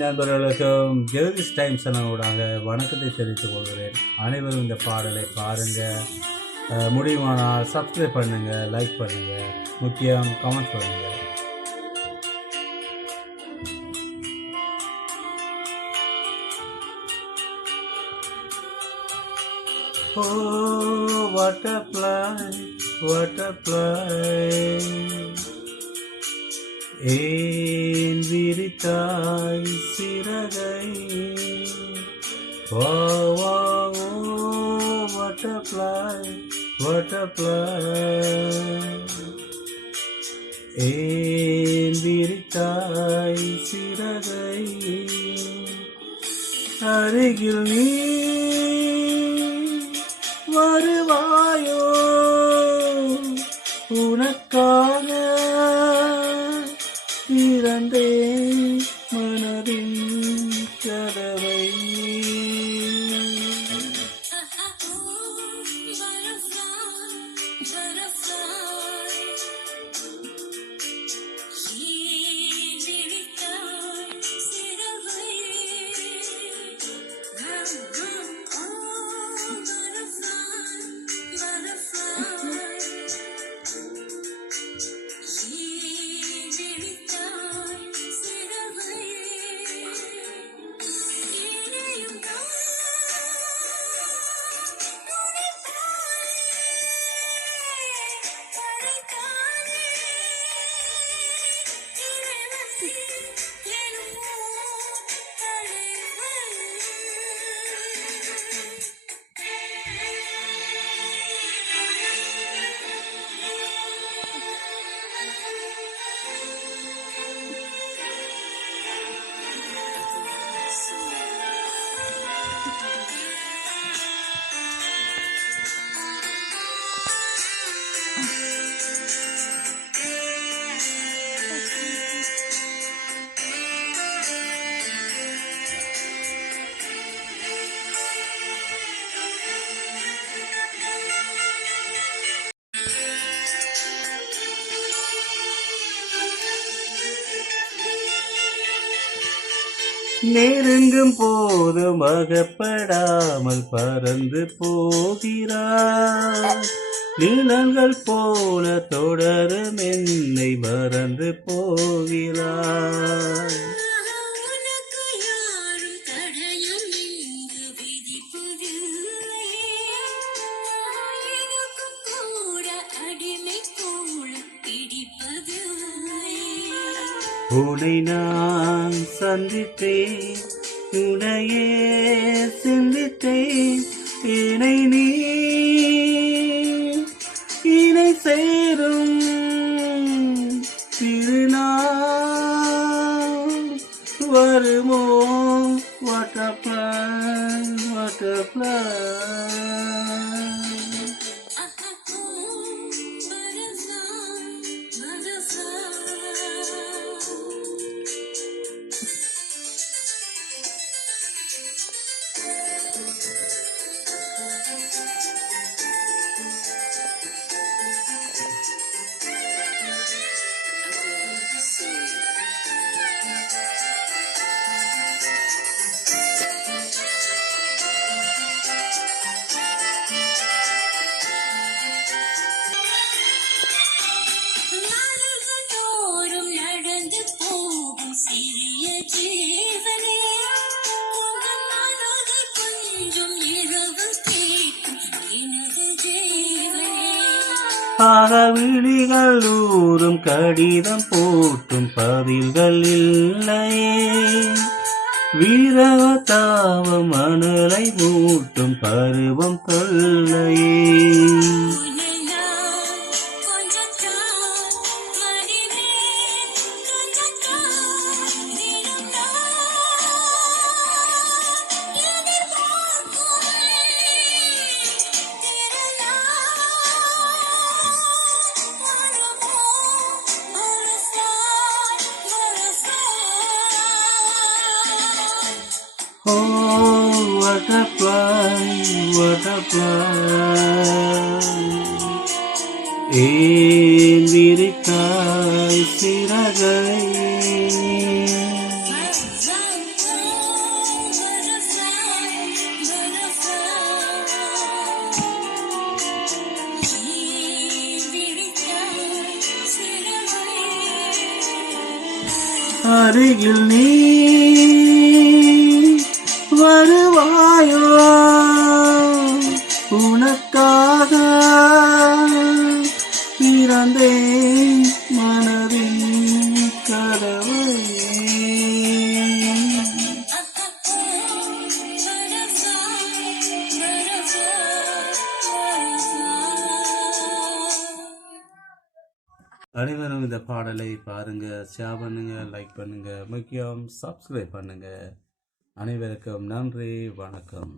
நண்பர்களுக்கும் ஜெகதீஷ் டைம் சேனலோடாக வணக்கத்தை தெரிவித்துக் கொள்கிறேன். அனைவரும் இந்த பாடலை பாருங்கள், முடியுமானால் சப்ஸ்கிரைப் பண்ணுங்கள், லைக் பண்ணுங்கள், முக்கியம் கமெண்ட் பண்ணுங்கள். Oh, what a fly, what a fly. ஏன் விரித்தாய் சிறகை, வா வா ஓ butterfly, butterfly. ஏன் விரித்தாய் சிறகை, அருகில் நீ வருவாயோ, உனக்காக திறந்தே மனதின் கதவை. நெருங்கும் போதும் அகப்படாமல் பறந்து போகிறார், நிலங்கள் போல தொடரும் என்னை மறந்து போகிறார். உன்னை நான் சந்தித்தேன், உன்னையே சிந்தித்தேன், என்னை நீ இணை சேரும் திருநாள் வருமோ. butterfly, butterfly. விழிகள் ஊறும் கடிதம் போட்டும் பதில்கள் இல்லையே, வீரவத்தாவ மணலை மூட்டும் பருவம் தொல்லையே. Oh, what a fly, what a fly. ஏன் விரித்தாய் சிறகை, அருகில் நீ வருவாயோ உனக்காக பிறந்தேன் மனதின் கதவை அனைவரும் இந்த பாடலை பாருங்க, ஷேர் பண்ணுங்க, லைக் பண்ணுங்க, முக்கியம் சப்ஸ்கிரைப் பண்ணுங்க. அனைவருக்கும் நன்றி, வணக்கம்.